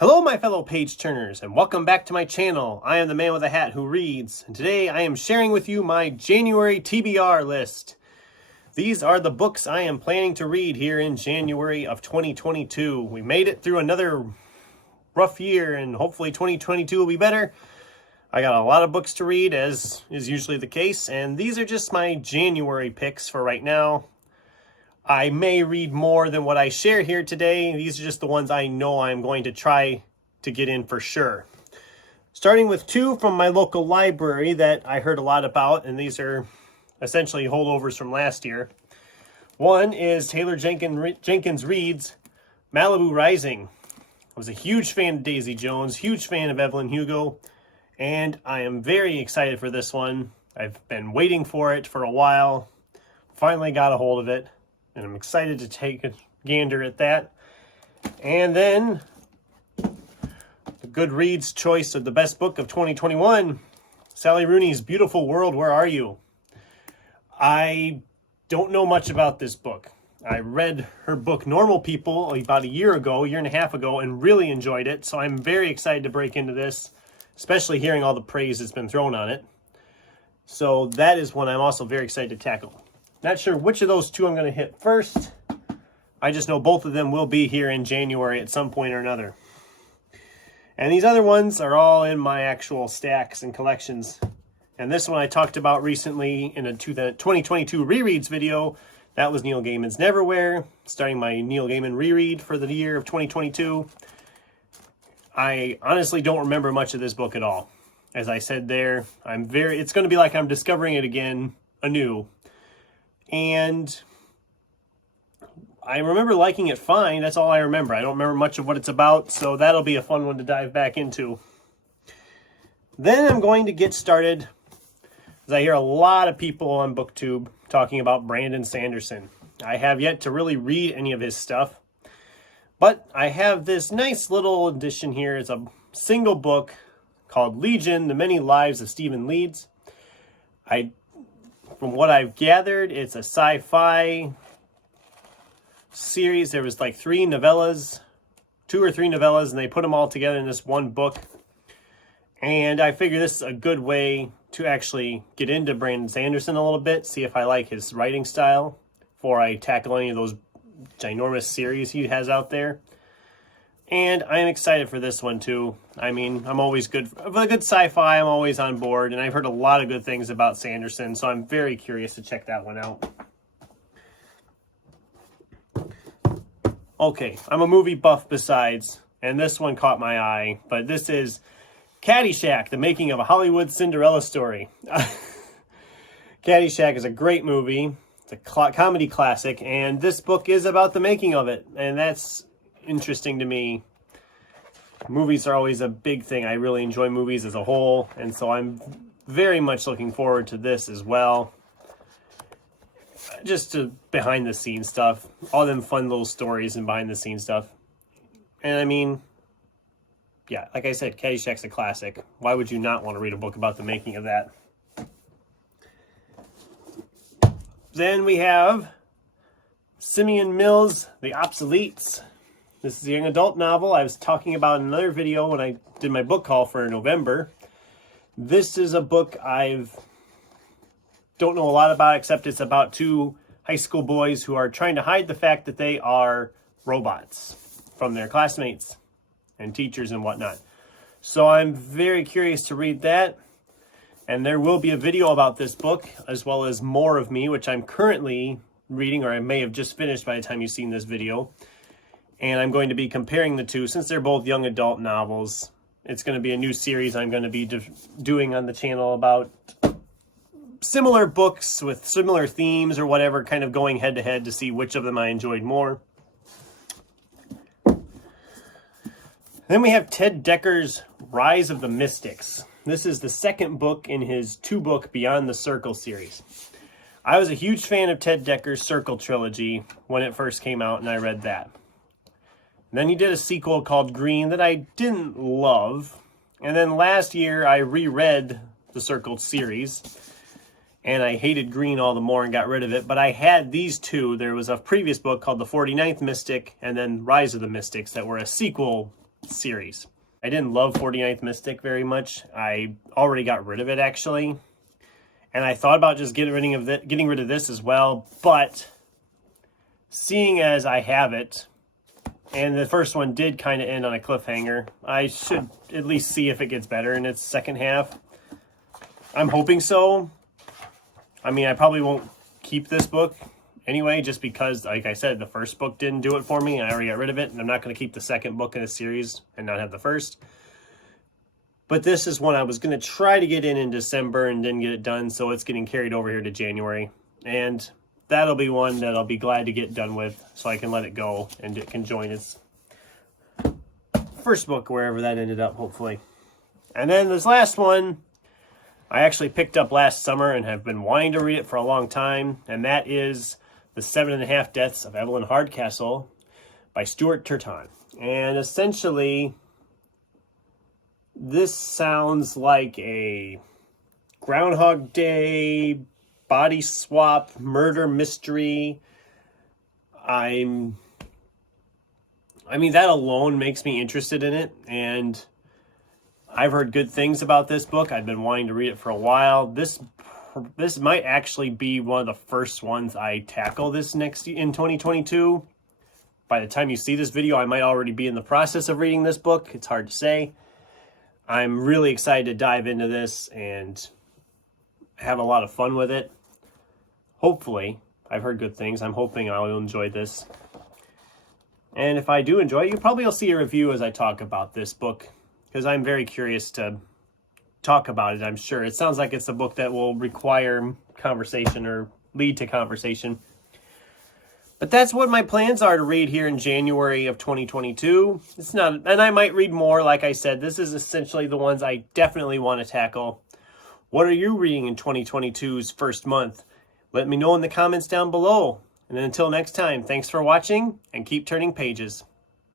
Hello my fellow page turners and welcome back to my channel. I am the man with a hat who reads, and today I am sharing with you my January TBR list. These are the books I am planning to read here in January of 2022. We made it through another rough year and hopefully 2022 will be better. I got a lot of books to read, as is usually the case, and these are just my January picks for right now. I may read more than what I share here today. These are just the ones I know I'm going to try to get in for sure. Starting with two from my local library that I heard a lot about, and these are essentially holdovers from last year. One is Taylor Jenkins Reid's Malibu Rising. I was a huge fan of Daisy Jones, huge fan of Evelyn Hugo, and I am very excited for this one. I've been waiting for it for a while. Finally got a hold of it. And I'm excited to take a gander at that. And then the Goodreads choice of the best book of 2021, Sally Rooney's Beautiful World, Where Are You? I don't know much about this book. I read her book Normal People about a year and a half ago, and really enjoyed it. So I'm very excited to break into this, especially hearing all the praise that's been thrown on it. So that is one I'm also very excited to tackle. Not sure which of those two I'm going to hit first. I just know both of them will be here in January at some point or another. And these other ones are all in my actual stacks and collections. And this one I talked about recently in a 2022 rereads video. That was Neil Gaiman's Neverwhere, starting my Neil Gaiman reread for the year of 2022. I honestly don't remember much of this book at all. As I said there, it's going to be like I'm discovering it again anew. And I remember liking it fine. That's all I remember. I don't remember much of what it's about, so that'll be a fun one to dive back into. Then I'm going to get started, as I hear a lot of people on BookTube talking about Brandon Sanderson. I have yet to really read any of his stuff, but I have this nice little edition here. It's a single book called Legion, The Many Lives of Stephen Leeds. From what I've gathered, it's a sci-fi series. There was like two or three novellas, and they put them all together in this one book. And I figure this is a good way to actually get into Brandon Sanderson a little bit, see if I like his writing style before I tackle any of those ginormous series he has out there. And I'm excited for this one too. I mean, I'm always good for a good sci-fi. I'm always on board, and I've heard a lot of good things about Sanderson, so I'm very curious to check that one out. Okay, I'm a movie buff besides, and this one caught my eye, but this is Caddyshack, the making of a Hollywood Cinderella story. Caddyshack is a great movie. It's a comedy classic, and this book is about the making of it, and that's interesting to me. Movies are always a big thing. I really enjoy movies as a whole, and so I'm very much looking forward to this as well. Just to behind the scenes stuff, all them fun little stories and behind the scenes stuff. And I mean, yeah, like I said, Caddyshack's a classic. Why would you not want to read a book about the making of that? Then we have Simeon Mills' The Obsoletes. This is a young adult novel I was talking about in another video when I did my book haul for November. This is a book don't know a lot about, except it's about two high school boys who are trying to hide the fact that they are robots from their classmates and teachers and whatnot. So I'm very curious to read that. And there will be a video about this book, as well as more of me, which I'm currently reading, or I may have just finished by the time you've seen this video. And I'm going to be comparing the two, since they're both young adult novels. It's going to be a new series I'm going to be doing on the channel about similar books with similar themes or whatever, kind of going head to head to see which of them I enjoyed more. Then we have Ted Decker's Rise of the Mystics. This is the second book in his two-book Beyond the Circle series. I was a huge fan of Ted Decker's Circle trilogy when it first came out, and I read that. Then he did a sequel called Green that I didn't love. And then last year I reread the Circle series, and I hated Green all the more and got rid of it. But I had these two. There was a previous book called The 49th Mystic and then Rise of the Mystics that were a sequel series. I didn't love 49th Mystic very much. I already got rid of it, actually. And I thought about just getting rid of this as well. But seeing as I have it, and the first one did kind of end on a cliffhanger, I should at least see if it gets better in its second half. I'm hoping so. I mean, I probably won't keep this book anyway, just because, like I said, the first book didn't do it for me. I already got rid of it, and I'm not going to keep the second book in a series and not have the first. But this is one I was going to try to get in December and didn't get it done, so it's getting carried over here to January. And that'll be one that I'll be glad to get done with, so I can let it go and it can join its first book, wherever that ended up, hopefully. And then this last one, I actually picked up last summer and have been wanting to read it for a long time, and that is The 7.5 Deaths of Evelyn Hardcastle by Stuart Turton. And essentially, this sounds like a Groundhog Day, body swap, murder mystery. I mean, that alone makes me interested in it, and I've heard good things about this book. I've been wanting to read it for a while. This might actually be one of the first ones I tackle in 2022. By the time you see this video, I might already be in the process of reading this book. It's hard to say. I'm really excited to dive into this and have a lot of fun with it. Hopefully, I've heard good things. I'm hoping I'll enjoy this. And if I do enjoy it, you probably will see a review as I talk about this book, because I'm very curious to talk about it, I'm sure. It sounds like it's a book that will require conversation or lead to conversation. But that's what my plans are to read here in January of 2022. It's not, and I might read more, like I said. This is essentially the ones I definitely want to tackle. What are you reading in 2022's first month? Let me know in the comments down below. And until next time, thanks for watching and keep turning pages.